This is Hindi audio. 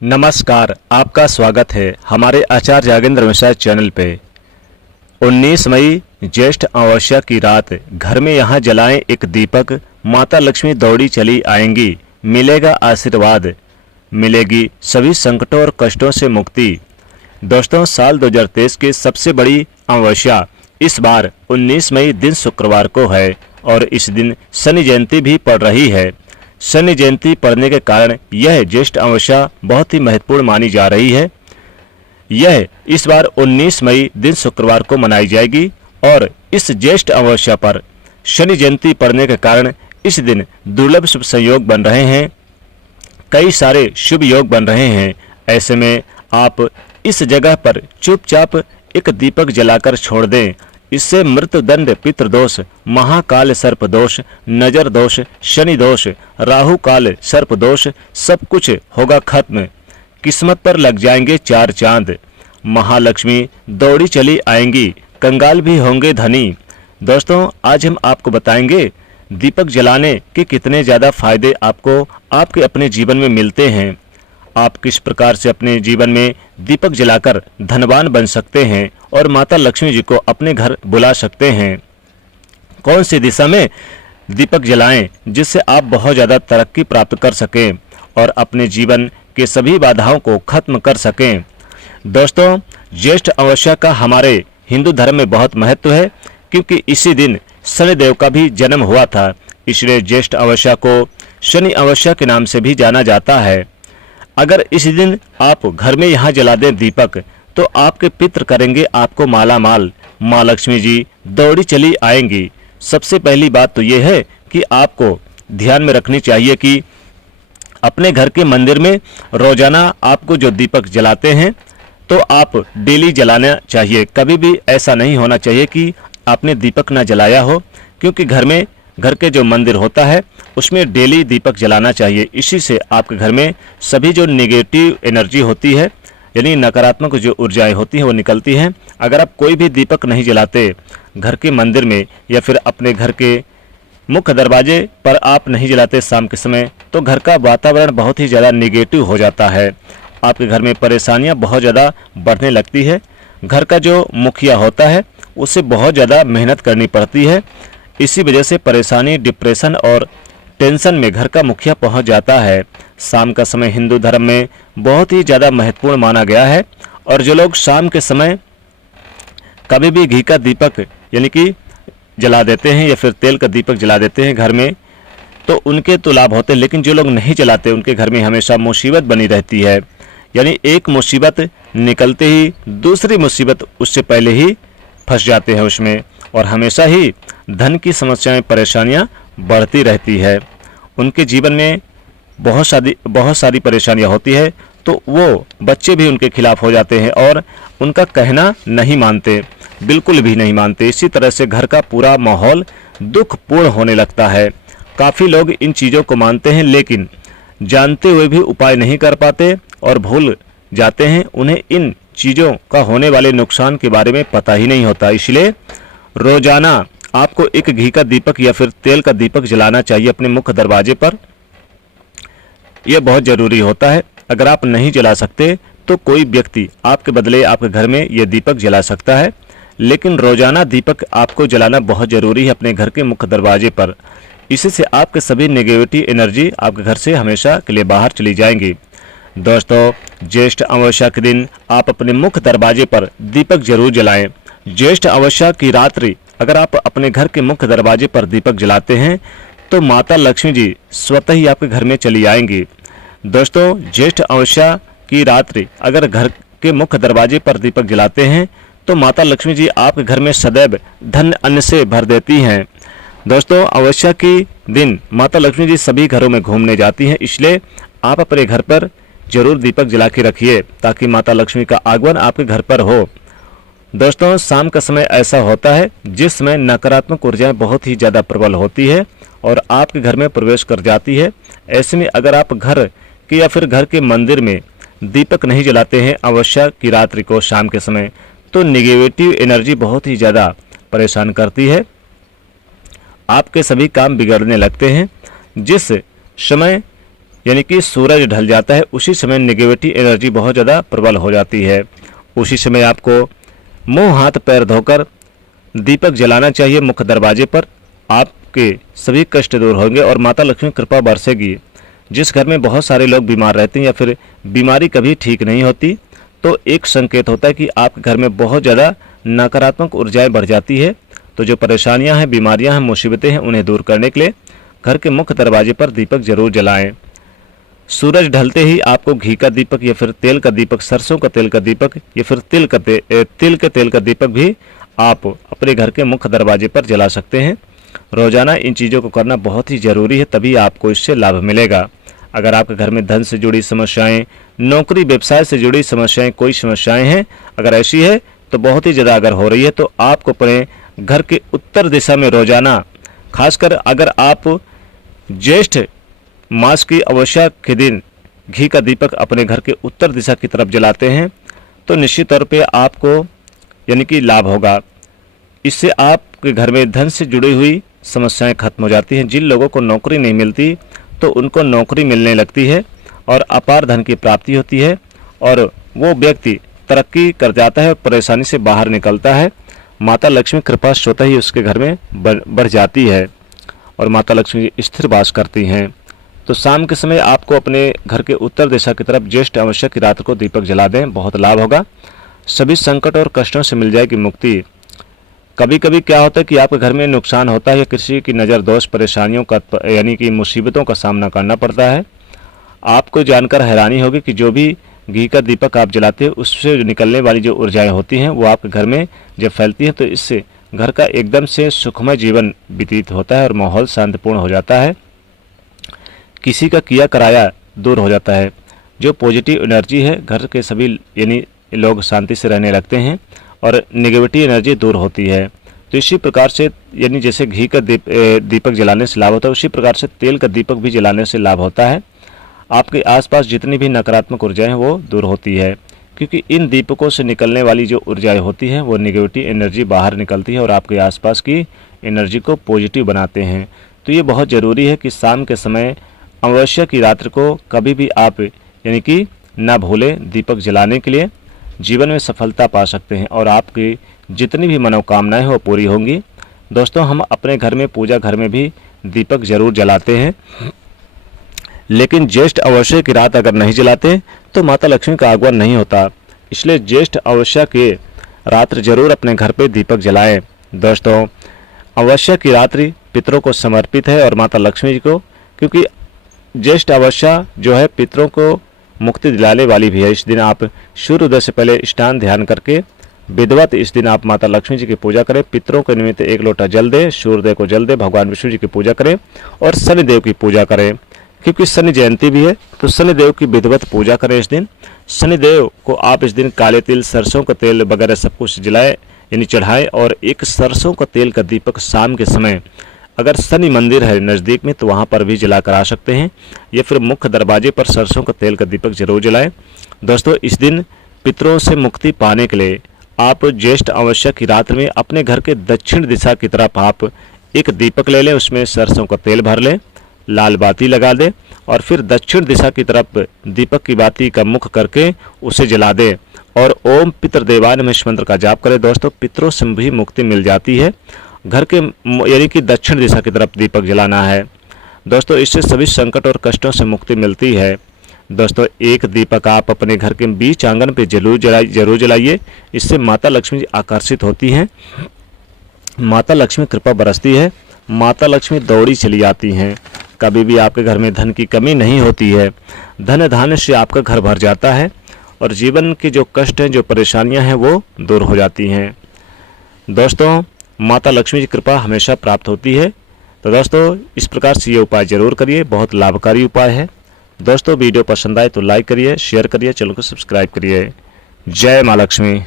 नमस्कार, आपका स्वागत है हमारे आचार्य यागेंद्र मिश्रा चैनल पे। 19 मई ज्येष्ठ अमावस्या की रात घर में यहाँ जलाएं एक दीपक, माता लक्ष्मी दौड़ी चली आएंगी, मिलेगा आशीर्वाद, मिलेगी सभी संकटों और कष्टों से मुक्ति। दोस्तों, साल 2023 की सबसे बड़ी अमावस्या इस बार 19 मई दिन शुक्रवार को है और इस दिन शनि जयंती भी पड़ रही है। शनि जयंती पड़ने के कारण यह ज्येष्ठ अमावस्या बहुत ही महत्वपूर्ण मानी जा रही है। यह इस बार 19 मई दिन शुक्रवार को मनाई जाएगी और इस ज्येष्ठ अमावस्या पर शनि जयंती पड़ने के कारण इस दिन दुर्लभ शुभ संयोग बन रहे हैं, कई सारे शुभ योग बन रहे हैं। ऐसे में आप इस जगह पर चुपचाप एक दीपक जलाकर छोड़ दें। इससे मृत्युदंड, पितृदोष, महाकाल सर्प दोष, नजर दोष, शनि दोष, राहु काल सर्प दोष सब कुछ होगा खत्म। किस्मत पर लग जाएंगे चार चांद, महालक्ष्मी दौड़ी चली आएंगी, कंगाल भी होंगे धनी। दोस्तों, आज हम आपको बताएंगे दीपक जलाने के कितने ज़्यादा फायदे आपको आपके अपने जीवन में मिलते हैं। आप किस प्रकार से अपने जीवन में दीपक जलाकर धनवान बन सकते हैं और माता लक्ष्मी जी को अपने घर बुला सकते हैं। कौन सी दिशा में दीपक जलाएं जिससे आप बहुत ज़्यादा तरक्की प्राप्त कर सकें और अपने जीवन के सभी बाधाओं को खत्म कर सकें। दोस्तों, ज्येष्ठ अमावस्या का हमारे हिंदू धर्म में बहुत महत्व है, क्योंकि इसी दिन शनिदेव का भी जन्म हुआ था। इसलिए ज्येष्ठ अमावस्या को शनि अमावस्या के नाम से भी जाना जाता है। अगर इस दिन आप घर में यहाँ जला दें दीपक, तो आपके पितृ करेंगे आपको माला माल, माँ लक्ष्मी जी दौड़ी चली आएंगी। सबसे पहली बात तो ये है कि आपको ध्यान में रखनी चाहिए कि अपने घर के मंदिर में रोजाना आपको जो दीपक जलाते हैं तो आप डेली जलाना चाहिए। कभी भी ऐसा नहीं होना चाहिए कि आपने दीपक ना जलाया हो, क्योंकि घर के जो मंदिर होता है उसमें डेली दीपक जलाना चाहिए। इसी से आपके घर में सभी जो नेगेटिव एनर्जी होती है, यानी नकारात्मक जो ऊर्जाएं होती हैं वो निकलती हैं। अगर आप कोई भी दीपक नहीं जलाते घर के मंदिर में या फिर अपने घर के मुख्य दरवाजे पर आप नहीं जलाते शाम के समय, तो घर का वातावरण बहुत ही ज़्यादा नेगेटिव हो जाता है। आपके घर में परेशानियां बहुत ज़्यादा बढ़ने लगती है। घर का जो मुखिया होता है उसे बहुत ज़्यादा मेहनत करनी पड़ती है। इसी वजह से परेशानी, डिप्रेशन और टेंशन में घर का मुखिया पहुंच जाता है। शाम का समय हिंदू धर्म में बहुत ही ज़्यादा महत्वपूर्ण माना गया है और जो लोग शाम के समय कभी भी घी का दीपक यानी कि जला देते हैं या फिर तेल का दीपक जला देते हैं घर में, तो उनके तो लाभ होते हैं, लेकिन जो लोग नहीं जलाते उनके घर में हमेशा मुसीबत बनी रहती है। यानी एक मुसीबत निकलते ही दूसरी मुसीबत उससे पहले ही फंस जाते हैं उसमें, और हमेशा ही धन की समस्याएं, परेशानियां बढ़ती रहती है। उनके जीवन में बहुत सारी परेशानियां होती है, तो वो बच्चे भी उनके खिलाफ हो जाते हैं और उनका कहना नहीं मानते, बिल्कुल भी नहीं मानते। इसी तरह से घर का पूरा माहौल दुखपूर्ण होने लगता है। काफ़ी लोग इन चीज़ों को मानते हैं, लेकिन जानते हुए भी उपाय नहीं कर पाते और भूल जाते हैं। उन्हें इन चीज़ों का होने वाले नुकसान के बारे में पता ही नहीं होता। इसलिए रोजाना आपको एक घी का दीपक या फिर तेल का दीपक जलाना चाहिए अपने मुख्य दरवाजे पर। यह बहुत ज़रूरी होता है। अगर आप नहीं जला सकते तो कोई व्यक्ति आपके बदले आपके घर में यह दीपक जला सकता है, लेकिन रोजाना दीपक आपको जलाना बहुत ज़रूरी है अपने घर के मुख्य दरवाजे पर। इसी से आपके सभी नेगेटिव एनर्जी आपके घर से हमेशा के लिए बाहर चली जाएंगी। दोस्तों, ज्येष्ठ अमावस्या के दिन आप अपने मुख्य दरवाजे पर दीपक जरूर जलाएं। ज्येष्ठ अमावस्या की रात्रि अगर आप अपने घर के मुख्य दरवाजे पर दीपक जलाते हैं तो माता लक्ष्मी जी स्वतः ही आपके घर में चली आएंगी। दोस्तों, ज्येष्ठ अमावस्या की रात्रि अगर घर के मुख्य दरवाजे पर दीपक जलाते हैं तो माता लक्ष्मी जी आपके घर में सदैव धन अन्न से भर देती हैं। दोस्तों, अमावस्या के दिन माता लक्ष्मी जी सभी घरों में घूमने जाती हैं, इसलिए आप अपने घर पर जरूर दीपक जला के रखिए ताकि माता लक्ष्मी का आगमन आपके घर पर हो। दोस्तों, शाम का समय ऐसा होता है जिसमें नकारात्मक ऊर्जाएं बहुत ही ज़्यादा प्रबल होती है और आपके घर में प्रवेश कर जाती है। ऐसे में अगर आप घर के या फिर घर के मंदिर में दीपक नहीं जलाते हैं अमावस्या की रात्रि को शाम के समय, तो नेगेटिव एनर्जी बहुत ही ज़्यादा परेशान करती है। आपके सभी काम बिगड़ने लगते हैं। जिस समय यानी कि सूरज ढल जाता है, उसी समय नेगेटिविटी एनर्जी बहुत ज़्यादा प्रबल हो जाती है। उसी समय आपको मुंह हाथ पैर धोकर दीपक जलाना चाहिए मुख्य दरवाजे पर। आपके सभी कष्ट दूर होंगे और माता लक्ष्मी कृपा बरसेगी। जिस घर में बहुत सारे लोग बीमार रहते हैं या फिर बीमारी कभी ठीक नहीं होती, तो एक संकेत होता है कि आपके घर में बहुत ज़्यादा नकारात्मक ऊर्जाएं बढ़ जाती है। तो जो परेशानियां हैं, बीमारियां हैं, मुसीबतें हैं, उन्हें दूर करने के लिए घर के मुख्य दरवाजे पर दीपक जरूर जलाएं। सूरज ढलते ही आपको घी का दीपक या फिर तेल का दीपक, सरसों का तेल का दीपक या फिर तिल के तेल का दीपक भी आप अपने घर के मुख्य दरवाजे पर जला सकते हैं। रोजाना इन चीज़ों को करना बहुत ही ज़रूरी है, तभी आपको इससे लाभ मिलेगा। अगर आपके घर में धन से जुड़ी समस्याएं, नौकरी व्यवसाय से जुड़ी समस्याएं, कोई समस्याएं हैं, अगर ऐसी है तो बहुत ही ज़्यादा अगर हो रही है, तो आपको अपने घर के उत्तर दिशा में रोजाना, खासकर अगर आप ज्येष्ठ मास की अमावस्या के दिन घी का दीपक अपने घर के उत्तर दिशा की तरफ जलाते हैं, तो निश्चित तौर पे आपको यानी कि लाभ होगा। इससे आपके घर में धन से जुड़ी हुई समस्याएं खत्म हो जाती हैं। जिन लोगों को नौकरी नहीं मिलती तो उनको नौकरी मिलने लगती है और अपार धन की प्राप्ति होती है और वो व्यक्ति तरक्की कर जाता है और परेशानी से बाहर निकलता है। माता लक्ष्मी कृपा स्वतः ही उसके घर में बढ़ जाती है और माता लक्ष्मी स्थिर वास करती हैं। तो शाम के समय आपको अपने घर के उत्तर दिशा की तरफ ज्येष्ठ अमावस्या की रात को दीपक जला दें, बहुत लाभ होगा। सभी संकट और कष्टों से मिल जाएगी मुक्ति। कभी कभी क्या होता है कि आपके घर में नुकसान होता है या किसी की नज़र दोष परेशानियों का यानी कि मुसीबतों का सामना करना पड़ता है। आपको जानकर हैरानी होगी कि जो भी घी का दीपक आप जलाते हैं उससे निकलने वाली जो ऊर्जाएं होती हैं वो आपके घर में जब फैलती हैं तो इससे घर का एकदम से सुखमय जीवन व्यतीत होता है और माहौल शांतिपूर्ण हो जाता है। किसी का किया कराया दूर हो जाता है। जो पॉजिटिव एनर्जी है, घर के सभी यानी लोग शांति से रहने लगते हैं और नेगेटिविटी एनर्जी दूर होती है। तो इसी प्रकार से यानी जैसे घी का दीपक जलाने से लाभ होता है, उसी प्रकार से तेल का दीपक भी जलाने से लाभ होता है। आपके आसपास जितनी भी नकारात्मक ऊर्जाएं हैं वो दूर होती है, क्योंकि इन दीपकों से निकलने वाली जो ऊर्जाएं होती हैं वो नेगेटिविटी एनर्जी बाहर निकलती है और आपके आसपास की एनर्जी को पॉजिटिव बनाते हैं। तो ये बहुत ज़रूरी है कि शाम के समय अमावस्या की रात्रि को कभी भी आप यानी कि ना भूलें दीपक जलाने के लिए। जीवन में सफलता पा सकते हैं और आपकी जितनी भी मनोकामनाएं हैं वो पूरी होंगी। दोस्तों, हम अपने घर में पूजा घर में भी दीपक जरूर जलाते हैं, लेकिन ज्येष्ठ अमावस्या की रात अगर नहीं जलाते तो माता लक्ष्मी का आगमन नहीं होता। इसलिए ज्येष्ठ अमावस्या के रात्रि जरूर अपने घर पे दीपक जलाएं। दोस्तों, अमावस्या की रात्रि पितरों को समर्पित है और माता लक्ष्मी जी को, क्योंकि ज्येष्ठ अमावस्या जो है पितरों को मुक्ति दिलाने वाली भी है। इस दिन आप सूर्योदय से पहले स्नान ध्यान करके विधिवत इस दिन आप माता लक्ष्मी जी की पूजा करें। पितरों के निमित्त 1 लोटा जल दें, सूर्योदय को जल दें, भगवान विष्णु जी की पूजा करें और शनिदेव की पूजा करें, क्योंकि शनि जयंती भी है। तो शनिदेव की विधिवत पूजा करें इस दिन। शनिदेव को आप इस दिन काले तिल, सरसों का तेल वगैरह सब कुछ जलाएं यानी चढ़ाएं और एक सरसों का तेल का दीपक शाम के समय अगर शनि मंदिर है नज़दीक में तो वहाँ पर भी जला कर आ सकते हैं, या फिर मुख्य दरवाजे पर सरसों का तेल का दीपक जरूर जलाएं। दोस्तों, इस दिन पितरों से मुक्ति पाने के लिए आप ज्येष्ठ अमावस्या की रात में अपने घर के दक्षिण दिशा की तरफ आप एक दीपक ले लें, उसमें सरसों का तेल भर लें, लाल बाती लगा दें और फिर दक्षिण दिशा की तरफ दीपक की बाती का मुख करके उसे जला दें और ओम पितृदेवाय नमः इस मंत्र का जाप करें। दोस्तों, पितरों से भी मुक्ति मिल जाती है। घर के यानी कि दक्षिण दिशा की तरफ दीपक जलाना है। दोस्तों, इससे सभी संकट और कष्टों से मुक्ति मिलती है। दोस्तों, एक दीपक आप अपने घर के बीच आंगन पे जरूर जलाइए। इससे माता लक्ष्मी जी आकर्षित होती हैं, माता लक्ष्मी कृपा बरसती है, माता लक्ष्मी दौड़ी चली आती हैं। कभी भी आपके घर में धन की कमी नहीं होती है। धन धान्य से आपका घर भर जाता है और जीवन के जो कष्ट हैं, जो परेशानियां हैं वो दूर हो जाती हैं। दोस्तों, माता लक्ष्मी की कृपा हमेशा प्राप्त होती है। तो दोस्तों, इस प्रकार से ये उपाय जरूर करिए, बहुत लाभकारी उपाय है। दोस्तों, वीडियो पसंद आए तो लाइक करिए, शेयर करिए, चैनल को सब्सक्राइब करिए। जय माँ लक्ष्मी।